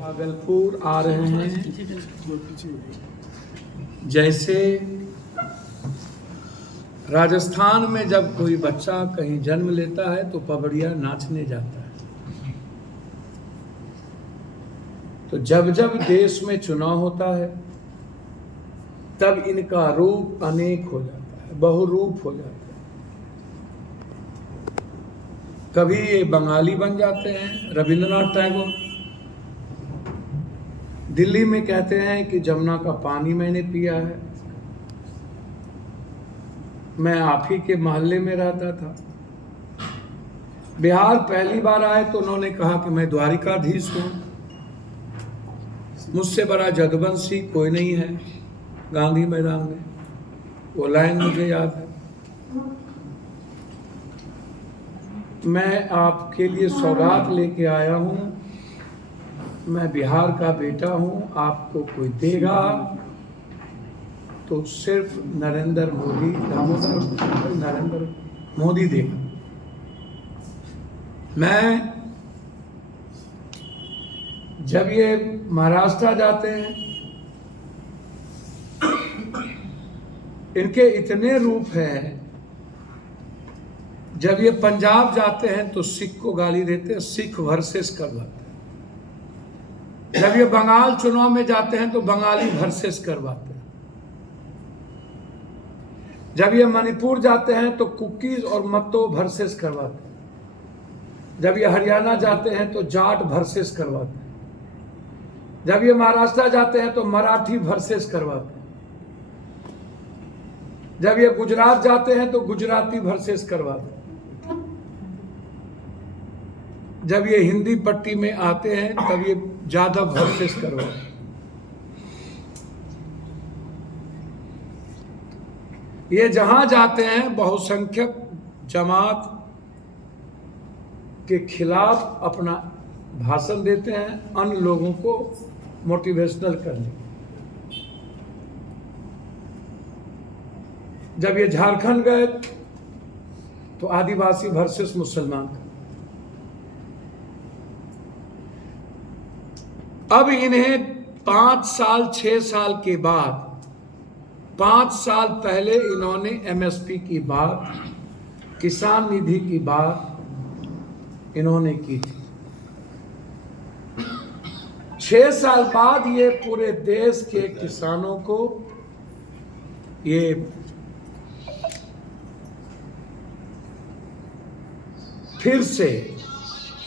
भागलपुर आ रहे हैं। जैसे राजस्थान में जब कोई बच्चा कहीं जन्म लेता है तो पगड़िया नाचने जाता है, तो जब जब देश में चुनाव होता है तब इनका रूप अनेक हो जाता है, बहुरूप हो जाता है। कभी ये बंगाली बन जाते हैं, रविंद्रनाथ टैगोर। दिल्ली में कहते हैं कि जमुना का पानी मैंने पिया है, मैं आप ही के मोहल्ले में रहता था। बिहार पहली बार आए तो उन्होंने कहा कि मैं द्वारिकाधीश हूं, मुझसे बड़ा जदुवंशी कोई नहीं है। गांधी मैदान में वो लाइन मुझे याद है। मैं आपके लिए सौगात लेके आया हूं, मैं बिहार का बेटा हूं, आपको कोई देगा तो सिर्फ नरेंद्र मोदी देगा। मैं जब ये महाराष्ट्र जाते हैं, इनके इतने रूप हैं। जब ये पंजाब जाते हैं तो सिख को गाली देते हैं, सिख वर्सेस करवाते हैं। जब ये बंगाल चुनाव में जाते हैं तो बंगाली वर्सेस करवाते हैं। जब ये मणिपुर जाते हैं तो कुकीज और मत्तो वर्सेस करवाते हैं। जब ये हरियाणा जाते हैं तो जाट वर्सेस करवाते हैं। जब ये महाराष्ट्र जाते हैं तो मराठी वर्सेस करवाते हैं। जब ये गुजरात जाते हैं तो गुजराती वर्सेस करवाते हैं। जब ये हिंदी पट्टी में आते हैं तब ये जादव वर्सेस करवाते हैं। ये जहां जाते हैं बहुसंख्यक जमात के खिलाफ अपना भाषण देते हैं, अन्य लोगों को मोटिवेशनल करने। जब ये झारखंड गए तो आदिवासी वर्सेस मुसलमान। अब इन्हें 5 साल 6 साल के बाद, 5 साल पहले इन्होंने एमएसपी की बात, किसान निधि की बात इन्होंने की थी। 6 साल बाद ये पूरे देश के किसानों को ये फिर से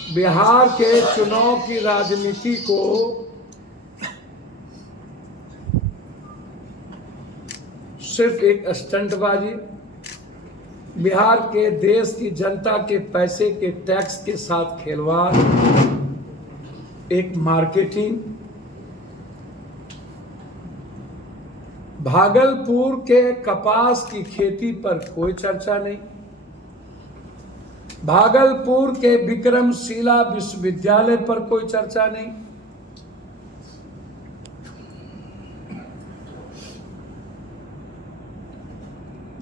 बिहार के चुनाव की राजनीति को सिर्फ एक स्टंटबाजी, बिहार के देश की जनता के पैसे के टैक्स के साथ खिलवाड़, एक मार्केटिंग। भागलपुर के कपास की खेती पर कोई चर्चा नहीं। भागलपुर के विक्रमशिला विश्वविद्यालय पर कोई चर्चा नहीं।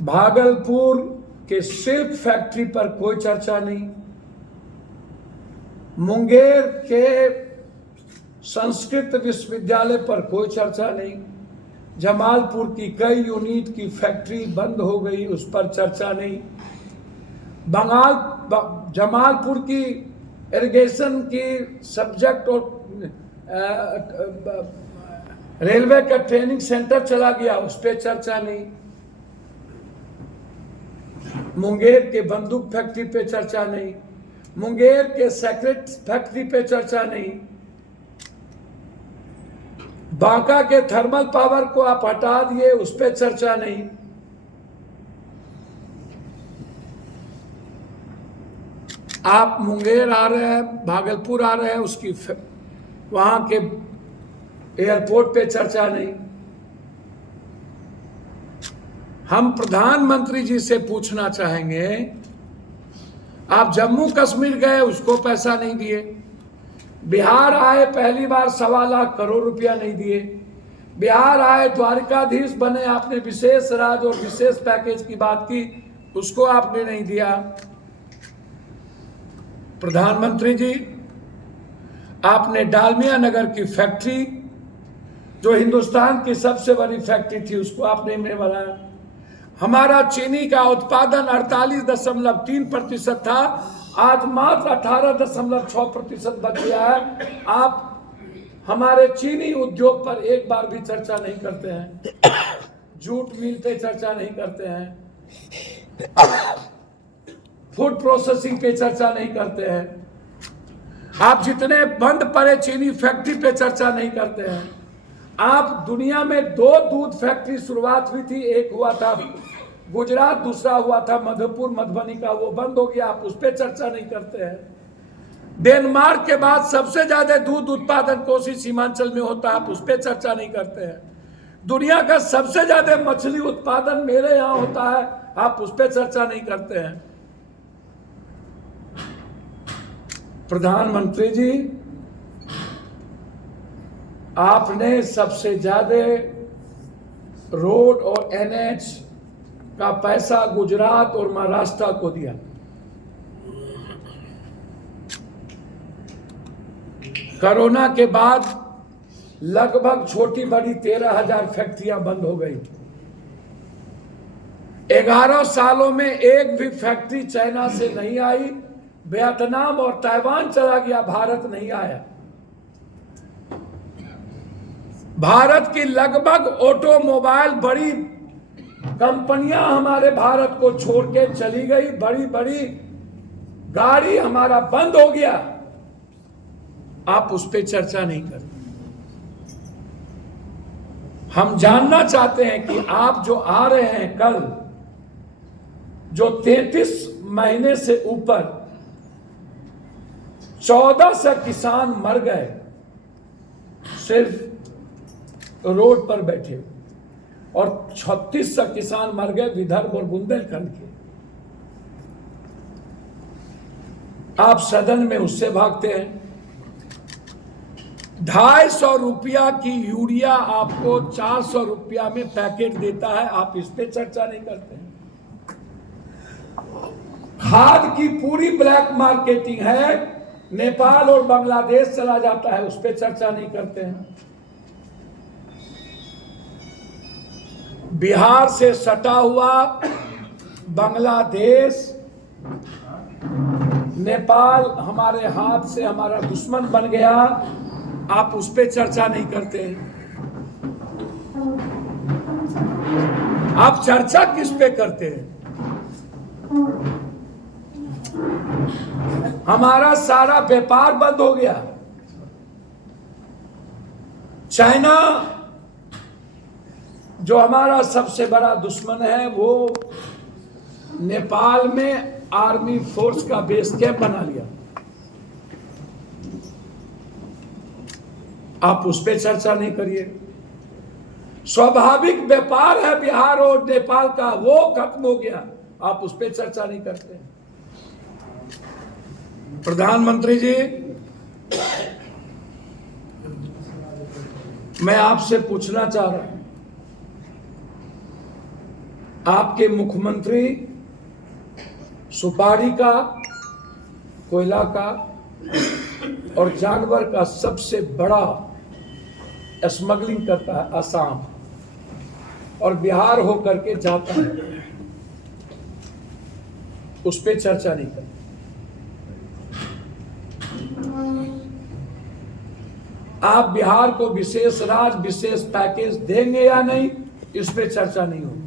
भागलपुर के सिल्क फैक्ट्री पर कोई चर्चा नहीं। मुंगेर के संस्कृत विश्वविद्यालय पर कोई चर्चा नहीं। जमालपुर की कई यूनिट की फैक्ट्री बंद हो गई, उस पर चर्चा नहीं। जमालपुर की इरिगेशन की सब्जेक्ट और रेलवे का ट्रेनिंग सेंटर चला गया, उस पर चर्चा नहीं। मुंगेर के बंदूक फैक्ट्री पे चर्चा नहीं। मुंगेर के सेक्रेट फैक्ट्री पे चर्चा नहीं। बांका के थर्मल पावर को आप हटा दिए, उस पे चर्चा नहीं। आप मुंगेर आ रहे हैं, भागलपुर आ रहे हैं, उसकी वहां के एयरपोर्ट पे चर्चा नहीं। हम प्रधानमंत्री जी से पूछना चाहेंगे, आप जम्मू कश्मीर गए, उसको पैसा नहीं दिए। बिहार आए, पहली बार 1.25 लाख करोड़ रुपया नहीं दिए। बिहार आए, द्वारिकाधीश बने, आपने विशेष राज्य और विशेष पैकेज की बात की, उसको आपने नहीं दिया। प्रधानमंत्री जी, आपने डालमिया नगर की फैक्ट्री, जो हिंदुस्तान की सबसे बड़ी फैक्ट्री थी, उसको आपने नहीं बनाया। हमारा चीनी का उत्पादन 48.3% था, आज मात्र 18.6% बच गया है। आप हमारे चीनी उद्योग पर एक बार भी चर्चा नहीं करते हैं, जूट मिल पे चर्चा नहीं करते हैं, फूड प्रोसेसिंग पे चर्चा नहीं करते हैं, आप जितने बंद पड़े चीनी फैक्ट्री पे चर्चा नहीं करते हैं। आप दुनिया में 2 दूध फैक्ट्री शुरुआत हुई थी, एक हुआ था गुजरात, दूसरा हुआ था मधुपुर मधुबनी का, वो बंद हो गया, आप उस पर चर्चा नहीं करते हैं। डेनमार्क के बाद सबसे ज्यादा दूध उत्पादन कोसी सीमांचल में होता है, आप उस पर चर्चा नहीं करते हैं। दुनिया का सबसे ज्यादा मछली उत्पादन मेरे यहाँ होता है, आप उस पर चर्चा नहीं करते हैं। प्रधानमंत्री जी, आपने सबसे ज्यादा रोड और NH का पैसा गुजरात और महाराष्ट्र को दिया। कोरोना के बाद लगभग छोटी बड़ी 13,000 फैक्ट्रियां बंद हो गई। 11 सालों में एक भी फैक्ट्री चाइना से नहीं आई, वियतनाम और ताइवान चला गया, भारत नहीं आया। भारत की लगभग ऑटोमोबाइल बड़ी कंपनियां हमारे भारत को छोड़ के चली गई, बड़ी बड़ी गाड़ी हमारा बंद हो गया, आप उस पर चर्चा नहीं करते। हम जानना चाहते हैं कि आप जो आ रहे हैं कल, जो 33 महीने से ऊपर 1400 किसान मर गए सिर्फ रोड पर बैठे, और 3600 किसान मर गए विदर्भ और बुंदेलखंड के। आप सदन में उससे भागते हैं। 250 रुपया की यूरिया आपको 400 रुपया में पैकेट देता है, आप इस पे चर्चा नहीं करते हैं। खाद की पूरी ब्लैक मार्केटिंग है, नेपाल और बांग्लादेश चला जाता है, उस पे चर्चा नहीं करते हैं। बिहार से सटा हुआ बांग्लादेश, नेपाल हमारे हाथ से हमारा दुश्मन बन गया, आप उस पे चर्चा नहीं करते हैं। आप चर्चा किस पे करते हैं? हमारा सारा व्यापार बंद हो गया। चाइना जो हमारा सबसे बड़ा दुश्मन है, वो नेपाल में आर्मी फोर्स का बेस कैंप बना लिया, आप उस पर चर्चा नहीं करिए। स्वाभाविक व्यापार है बिहार और नेपाल का, वो खत्म हो गया, आप उस पर चर्चा नहीं करते। प्रधानमंत्री जी, मैं आपसे पूछना चाह रहा हूं, आपके मुख्यमंत्री सुपारी का, कोयला का और जानवर का सबसे बड़ा स्मगलिंग करता है असम, और बिहार होकर के जाता है, उस पर चर्चा नहीं करते। आप बिहार को विशेष राज्य विशेष पैकेज देंगे या नहीं, इस पे चर्चा नहीं होगी।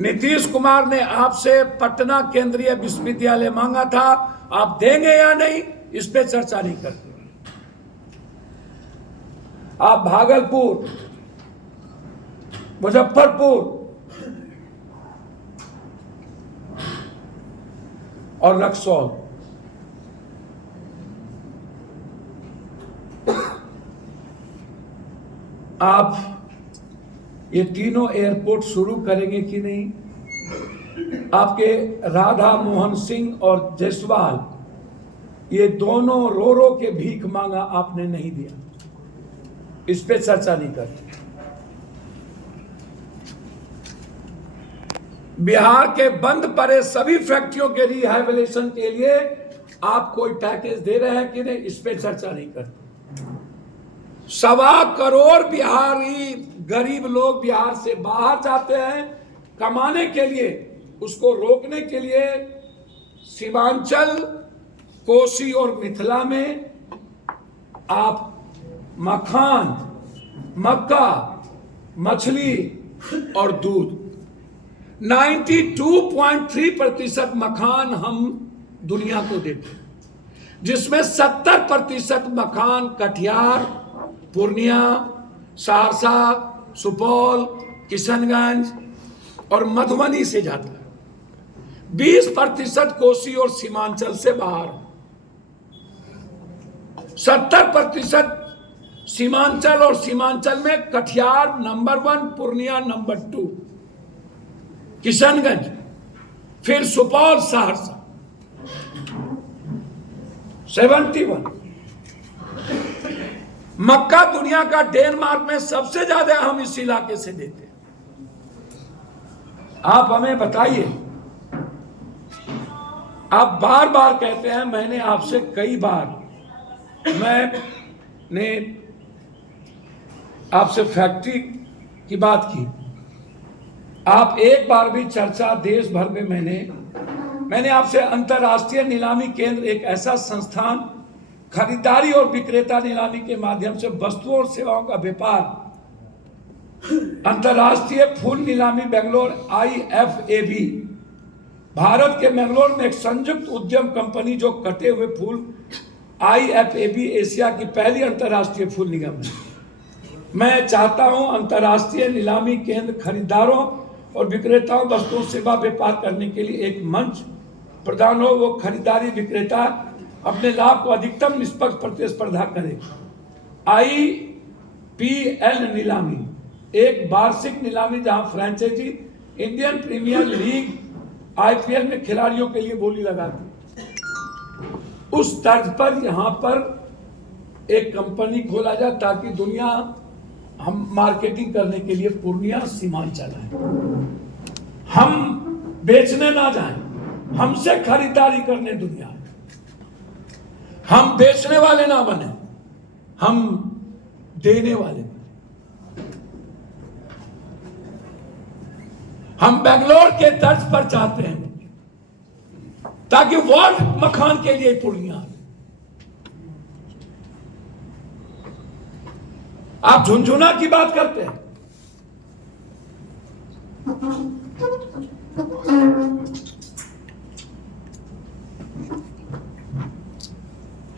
नीतीश कुमार ने आपसे पटना केंद्रीय विश्वविद्यालय मांगा था, आप देंगे या नहीं, इस पे चर्चा नहीं करते। आप भागलपुर, मुजफ्फरपुर और रक्सौल, आप ये तीनों एयरपोर्ट शुरू करेंगे कि नहीं? आपके राधा मोहन सिंह और जायसवाल, ये दोनों रो रो के भीख मांगा, आपने नहीं दिया, इस पे चर्चा नहीं करते। बिहार के बंद पड़े सभी फैक्ट्रियों के रिहैबिलिटेशन के लिए आप कोई पैकेज दे रहे हैं कि नहीं, इस पे चर्चा नहीं करते। 1.25 करोड़ बिहारी गरीब लोग बिहार से बाहर जाते हैं कमाने के लिए। उसको रोकने के लिए सीमांचल, कोसी और मिथिला में आप मखान, मक्का, मछली और दूध, 92.3% मखान हम दुनिया को देते हैं, जिसमें 70% मखान कटिहार, पूर्णिया, सहरसा, सुपौल, किशनगंज और मधुबनी से जाता है। 20% कोसी और सीमांचल से बाहर, 70% सीमांचल, और सीमांचल में कटिहार नंबर 1, पूर्णिया नंबर 2, किशनगंज, फिर सुपौल, सहरसा 71। मक्का दुनिया का डेनमार्क में सबसे ज्यादा हम इस इलाके से देते हैं। आप हमें बताइए, आप बार बार कहते हैं, मैंने आपसे कई बार मैंने आपसे फैक्ट्री की बात की, आप एक बार भी चर्चा देश भर में मैंने आपसे अंतर्राष्ट्रीय नीलामी केंद्र, एक ऐसा संस्थान खरीदारी और विक्रेता नीलामी के माध्यम से वस्तुओं और सेवाओं का व्यापार, अंतर्राष्ट्रीय फूल नीलामी बेंगलोर IFAB, भारत के बेंगलोर में एक संयुक्त उद्यम कंपनी जो कटे हुए फूल IFAB एशिया की पहली अंतर्राष्ट्रीय फूल निगम है। मैं चाहता हूं अंतर्राष्ट्रीय नीलामी केंद्र खरीदारों और विक्रेताओं वस्तुओं सेवा व्यापार करने के लिए एक मंच प्रदान हो। वो खरीदारी विक्रेता अपने लाभ को अधिकतम निष्पक्ष प्रतिस्पर्धा करें। IPL नीलामी एक वार्षिक नीलामी जहां franchisee Indian Premier League IPL में खिलाड़ियों के लिए बोली लगाती, उस तर्ज पर यहां पर एक कंपनी खोला जाए ताकि दुनिया हम मार्केटिंग करने के लिए पूर्णिया सीमांचल है, हम बेचने ना जाएं, हमसे खरीदारी करने दुनिया, हम बेचने वाले ना बने, हम देने वाले बने। हम बेंगलोर के तर्ज पर चाहते हैं ताकि वर्ल्ड मखान के लिए पूर्णिया। आप झुंझुना की बात करते हैं,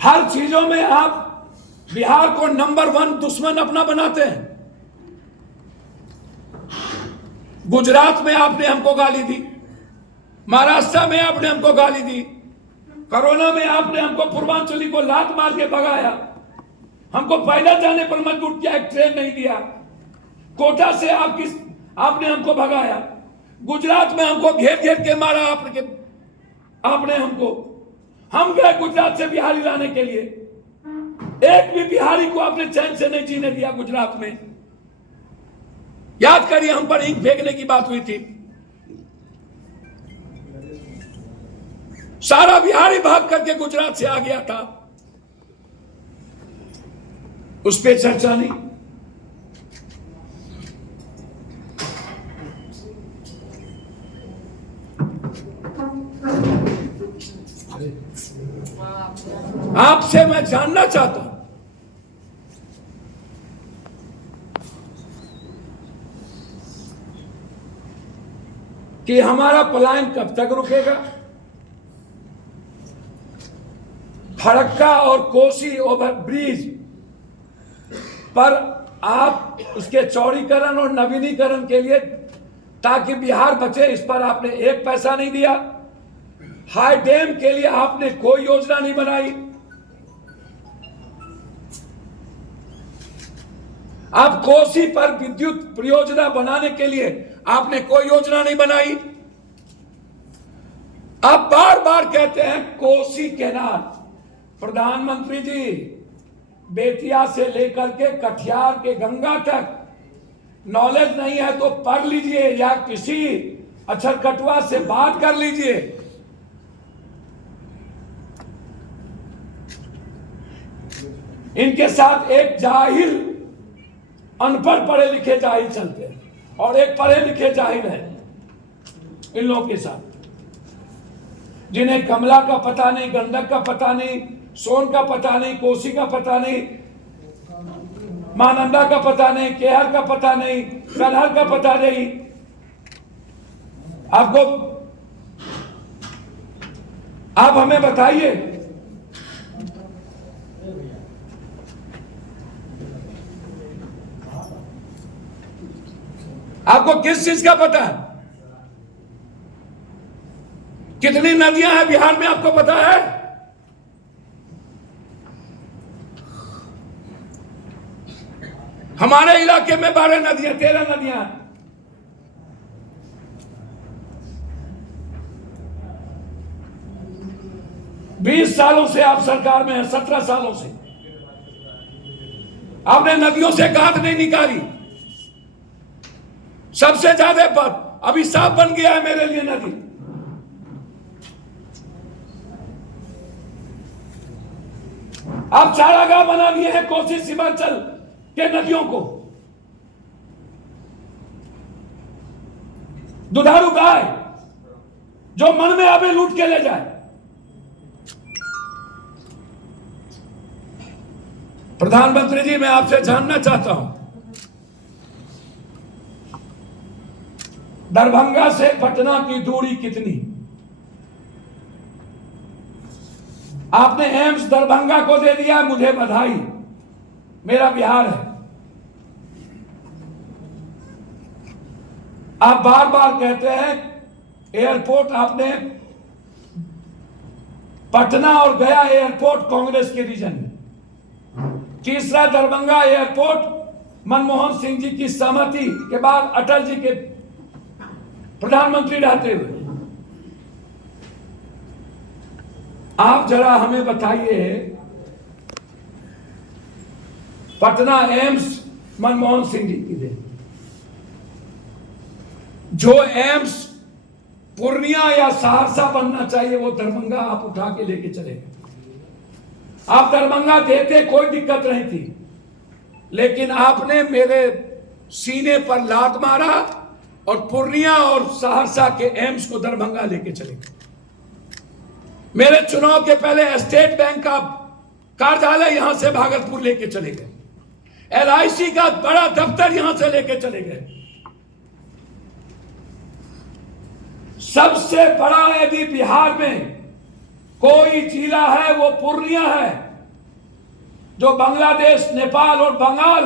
हर चीजों में आप बिहार को नंबर 1 दुश्मन अपना बनाते हैं। गुजरात में आपने हमको गाली दी, महाराष्ट्र में आपने हमको गाली दी, कोरोना में आपने हमको पूर्वांचली को लात मार के भगाया, हमको पैदल जाने पर मजबूर किया, एक ट्रेन नहीं दिया, कोटा से आपने हमको भगाया, गुजरात में हमको घेर घेर के मारा आपने हमको, हम गए गुजरात से बिहारी लाने के लिए, एक भी बिहारी को आपने चैन से नहीं जीने दिया गुजरात में। याद करिए, हम पर ईंट फेंकने की बात हुई थी, सारा बिहारी भाग करके गुजरात से आ गया था, उस पर चर्चा नहीं। आपसे मैं जानना चाहता हूं कि हमारा पलायन कब तक रुकेगा। फरक्का और कोसी ओवर ब्रिज पर आप उसके चौड़ीकरण और नवीनीकरण के लिए, ताकि बिहार बचे, इस पर आपने एक पैसा नहीं दिया। हाई डैम के लिए आपने कोई योजना नहीं बनाई। आप कोसी पर विद्युत परियोजना बनाने के लिए आपने कोई योजना नहीं बनाई। आप बार बार कहते हैं कोसी कैनाल। प्रधानमंत्री जी, बेतिया से लेकर के कटिहार के गंगा तक नॉलेज नहीं है तो पढ़ लीजिए या किसी अक्षरकटवा से बात कर लीजिए। इनके साथ एक जाहिल, अनपढ़ पढ़े लिखे जाहिल चलते हैं और एक पढ़े लिखे जाहिल है इन लोगों के साथ, जिन्हें कमला का पता नहीं, गंडक का पता नहीं, सोन का पता नहीं, कोसी का पता नहीं, महानंदा का पता नहीं, केहर का पता नहीं, कनहर का पता नहीं। आप हमें बताइए, आपको किस चीज का पता है? कितनी नदियां हैं बिहार में, आपको पता है? हमारे इलाके में 12 नदियां, 13 नदियां हैं। बीस सालों से आप सरकार में हैं, 17 सालों से आपने नदियों से गाद नहीं निकाली। सबसे ज्यादा अभिशाप बन गया है मेरे लिए नदी। आप चारागाह बना दिए हैं कोसी सीमांचल के नदियों को। दुधारू गाय जो मन में आवे लूट के ले जाए। प्रधानमंत्री जी, मैं आपसे जानना चाहता हूं, दरभंगा से पटना की दूरी कितनी? आपने एम्स दरभंगा को दे दिया, मुझे बधाई, मेरा बिहार है। आप बार बार कहते हैं एयरपोर्ट, आपने पटना और गया एयरपोर्ट कांग्रेस के रीजन में, तीसरा दरभंगा एयरपोर्ट मनमोहन सिंह जी की सहमति के बाद अटल जी के प्रधानमंत्री रहते हुए। आप जरा हमें बताइए, पटना एम्स मनमोहन सिंह जी की दे, जो एम्स पूर्णिया या सहरसा बनना चाहिए वो दरभंगा आप उठा के लेके चले गए। आप दरभंगा देते, कोई दिक्कत नहीं थी, लेकिन आपने मेरे सीने पर लात मारा और पूर्णिया और सहरसा के एम्स को दरभंगा लेके चले गए। मेरे चुनाव के पहले स्टेट बैंक का कार्यालय यहां से भागलपुर लेके चले गए, LIC का बड़ा दफ्तर यहां से लेके चले गए। सबसे बड़ा यदि बिहार में कोई जिला है वो पूर्णिया है, जो बांग्लादेश, नेपाल और बंगाल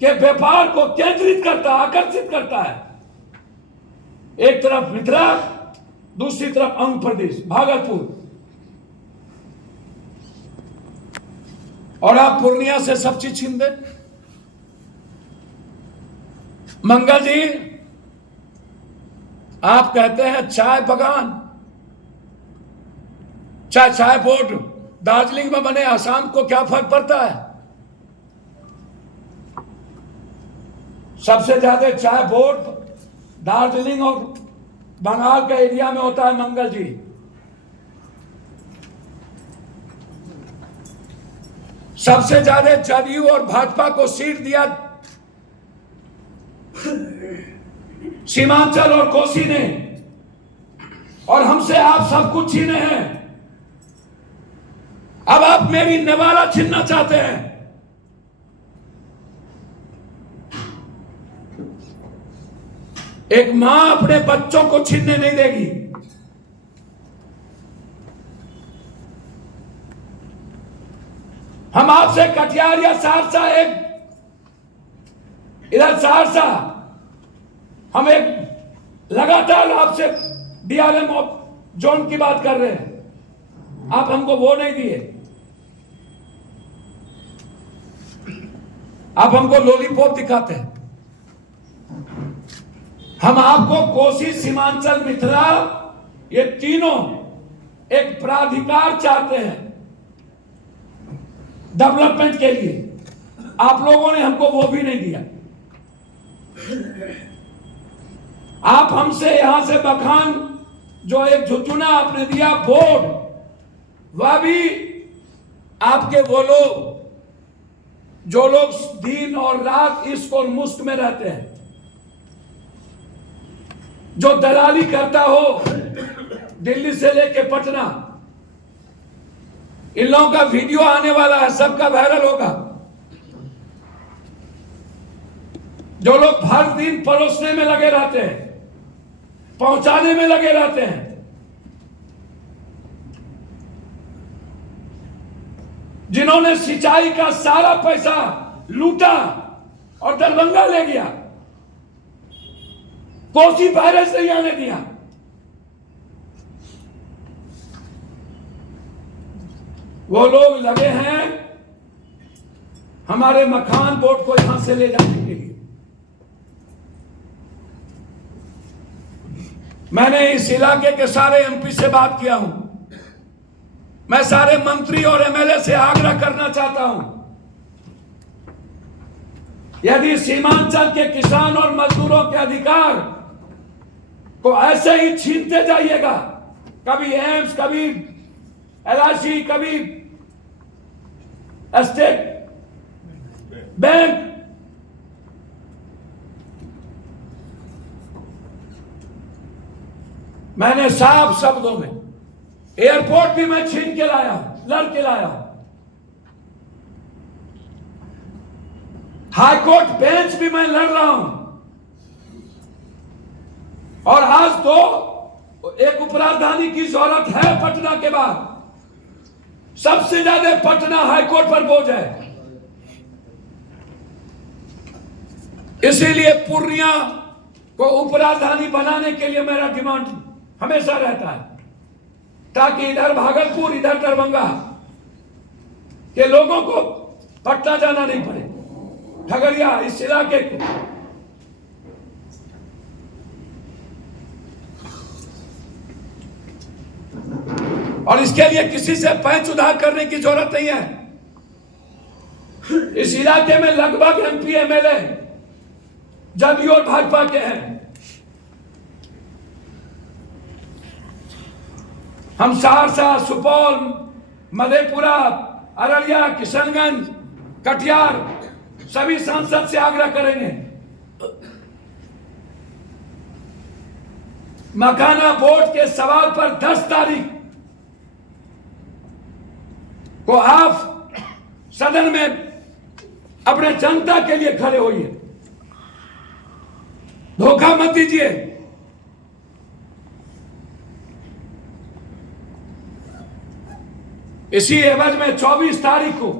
के व्यापार को केंद्रित करता, आकर्षित करता है। एक तरफ मिथिला, दूसरी तरफ आंध्र प्रदेश, भागलपुर, और आप पूर्णिया से सब चीज छीन दे। मंगल जी, आप कहते हैं चाय बगान, चाय बोर्ड दार्जिलिंग में बने, आसाम को क्या फर्क पड़ता है? सबसे ज्यादा चाय बोर्ड दार्जिलिंग और बंगाल के एरिया में होता है। मंगल जी, सबसे ज्यादा जदयू और भाजपा को सीट दिया सीमांचल और कोसी ने, और हमसे आप सब कुछ छीने हैं। अब आप मेरी निवाला छीनना चाहते हैं। एक मां अपने बच्चों को छीनने नहीं देगी। हम आपसे कटिहार या सहरसा, एक इधर सहरसा, हम एक लगातार आपसे DRM जोन की बात कर रहे हैं, आप हमको वो नहीं दिए। आप हमको लॉलीपॉप दिखाते हैं। हम आपको कोसी, सीमांचल, मिथिला, ये तीनों एक प्राधिकार चाहते हैं डेवलपमेंट के लिए। आप लोगों ने हमको वो भी नहीं दिया। आप हमसे यहां से बखान, जो एक झुझुना आपने दिया बोर्ड, वह भी आपके वो लोग जो लोग दिन और रात इश्क और मुश्क में रहते हैं, जो दलाली करता हो दिल्ली से लेके पटना, इन लोगों का वीडियो आने वाला है, सबका वायरल होगा। जो लोग हर दिन परोसने में लगे रहते हैं, पहुंचाने में लगे रहते हैं, जिन्होंने सिंचाई का सारा पैसा लूटा और दरभंगा ले गया, कोसी बैरेज नहीं आने दिया, वो लोग लगे हैं हमारे मकान बोर्ड को यहां से ले जाने के लिए। मैंने इस इलाके के सारे एमपी से बात किया हूं। मैं सारे मंत्री और एमएलए से आग्रह करना चाहता हूं, यदि सीमांचल के किसान और मजदूरों के अधिकार को ऐसे ही छीनते जाइएगा, कभी एम्स, कभी एलआईसी, कभी स्टेट बैंक, मैंने साफ शब्दों में, एयरपोर्ट भी मैं छीन के लाया, लड़ के लाया, हाईकोर्ट बेंच भी मैं लड़ रहा हूं, और आज तो एक उपराजधानी की जरूरत है पटना के बाद। सबसे ज्यादा पटना हाईकोर्ट पर बोझ है, इसीलिए पूर्णिया को उपराजधानी बनाने के लिए मेरा डिमांड हमेशा रहता है, ताकि इधर भागलपुर, इधर दरभंगा के लोगों को पटना जाना नहीं पड़े, खगड़िया, इस इलाके को। और इसके लिए किसी से पैंच उधार करने की जरूरत नहीं है। इस इलाके में लगभग एमपी एमएलए जदयू और भाजपा के हैं। हम सहरसा, सुपौल, मधेपुरा, अररिया, किशनगंज, कटिहार सभी सांसद से आग्रह करेंगे, मकाना बोर्ड के सवाल पर 10 तारीख को आप सदन में अपने जनता के लिए खड़े होइए, धोखा मत दीजिए। इसी एवज में 24 तारीख को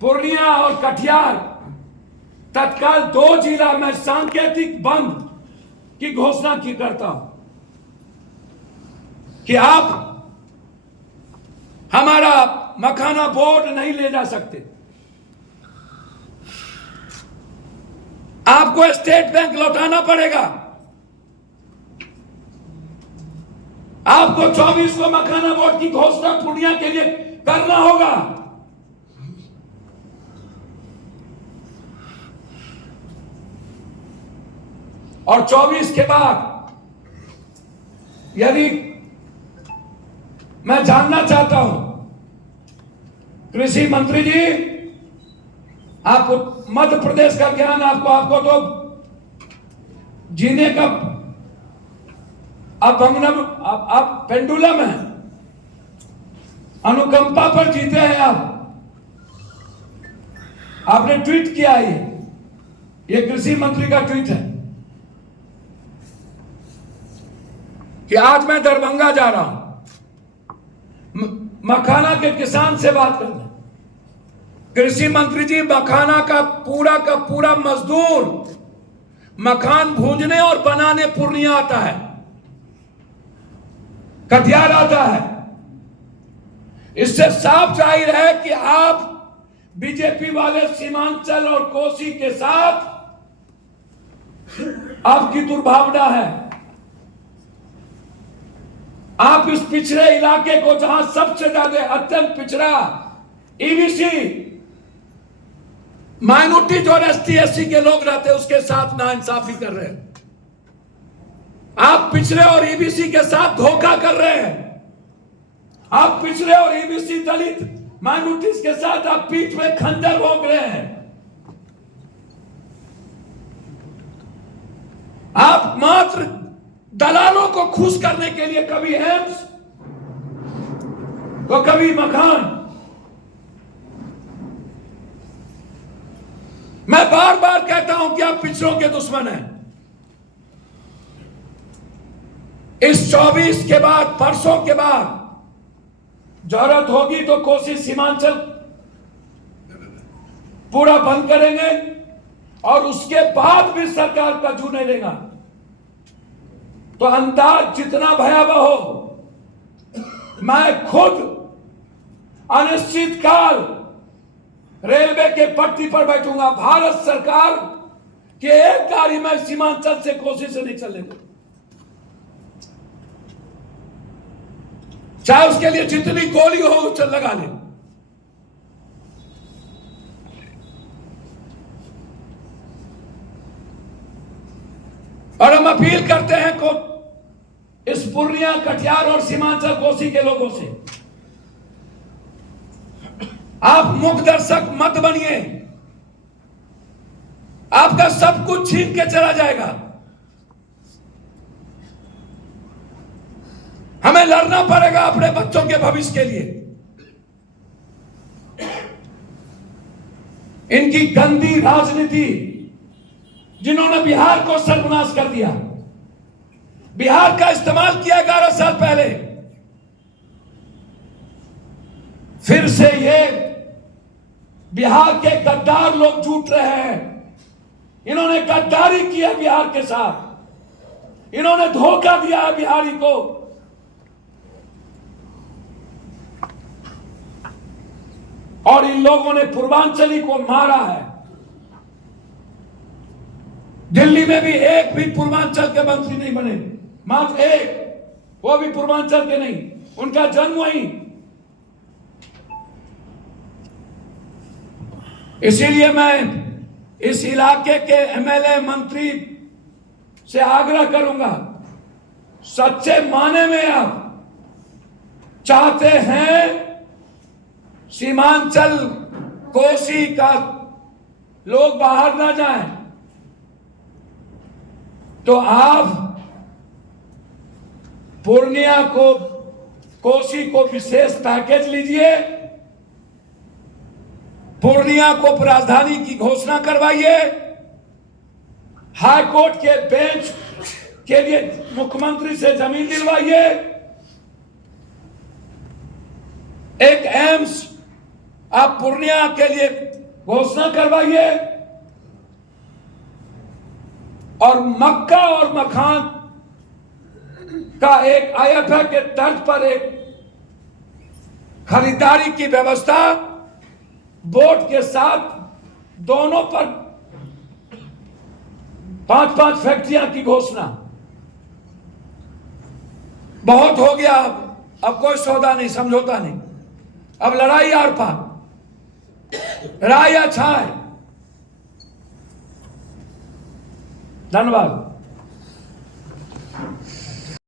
पूर्णिया और कटिहार तत्काल 2 जिला में सांकेतिक बंद की घोषणा की करता हूं कि आप हमारा मखाना बोर्ड नहीं ले जा सकते, आपको स्टेट बैंक लौटाना पड़ेगा, आपको 24 को मखाना बोर्ड की घोषणा पूर्णिया के लिए करना होगा। और 24 के बाद यदि मैं जानना चाहता हूं, कृषि मंत्री जी, आप मध्य प्रदेश का ज्ञान, आपको तो जीने का आप पेंडुलम है, अनुकंपा पर जीते हैं आपने ट्वीट किया है, ये कृषि मंत्री का ट्वीट है कि आज मैं दरभंगा जा रहा हूं मखाना के किसान से बात करने। कृषि मंत्री जी, मखाना का पूरा मजदूर मखान भूंजने और बनाने पूर्णिया आता है, कटिहार आता है। इससे साफ जाहिर है कि आप बीजेपी वाले सीमांचल और कोसी के साथ आपकी दुर्भावना है। आप इस पिछड़े इलाके को, जहां सबसे ज्यादा अत्यंत पिछड़ा ईबीसी माइनॉरिटी जो एसटी एससी के लोग रहते हैं, उसके साथ नाइंसाफी कर रहे हैं। आप पिछड़े और ईबीसी के साथ धोखा कर रहे हैं। आप पिछड़े और ईबीसी दलित माइनॉरिटीज के साथ आप पीठ में खंजर भोंक रहे हैं। आप मात्र दलालों को खुश करने के लिए कभी एम्स तो कभी मकान। मैं बार बार कहता हूं कि आप पिछड़ों के दुश्मन हैं। इस 24 के बाद, परसों के बाद जरूरत होगी तो कोसी सीमांचल पूरा बंद करेंगे और उसके बाद भी सरकार का जू नहीं देगा। तो अंदाज जितना भयावह हो, मैं खुद अनिश्चित काल रेलवे के पट्टी पर बैठूंगा। भारत सरकार की एक गाड़ी में सीमांचल से कोसी से नहीं चलने दूंगा, चाहे उसके लिए जितनी गोली हो उसे लगा ले। और हम अपील करते हैं को इस पूर्णिया, कटिहार और सीमांचल कोसी के लोगों से, आप मूक दर्शक मत बनिए। आपका सब कुछ छीन के चला जाएगा। हमें लड़ना पड़ेगा अपने बच्चों के भविष्य के लिए। इनकी गंदी राजनीति, जिन्होंने बिहार को सर्वनाश कर दिया, बिहार का इस्तेमाल किया 11 साल पहले, फिर से ये बिहार के गद्दार लोग जुट रहे हैं। इन्होंने गद्दारी किया बिहार के साथ, इन्होंने धोखा दिया है बिहारी को। और इन लोगों ने पूर्वांचली को मारा है। दिल्ली में भी एक भी पूर्वांचल के मंत्री नहीं बने, मात्र एक, वो भी पूर्वांचल के नहीं, उनका जन्म वहीं। इसीलिए मैं इस इलाके के एमएलए, मंत्री से आग्रह करूंगा, सच्चे माने में आप चाहते हैं सीमांचल कोसी का लोग बाहर ना जाएं, तो आप पूर्णिया को, कोसी को विशेष पैकेज लीजिए, पूर्णिया को राजधानी की घोषणा करवाइए, हाई कोर्ट के बेंच के लिए मुख्यमंत्री से जमीन दिलवाइए, एक एम्स आप पूर्णिया के लिए घोषणा करवाइए, और मक्का और मखान का एक आईएफए के तर्ज पर एक खरीदारी की व्यवस्था बोर्ड के साथ, दोनों पर 5-5 फैक्ट्रियां की घोषणा। बहुत हो गया, अब कोई सौदा नहीं, समझौता नहीं, अब लड़ाई आर पार, राय या छाय। धन्यवाद।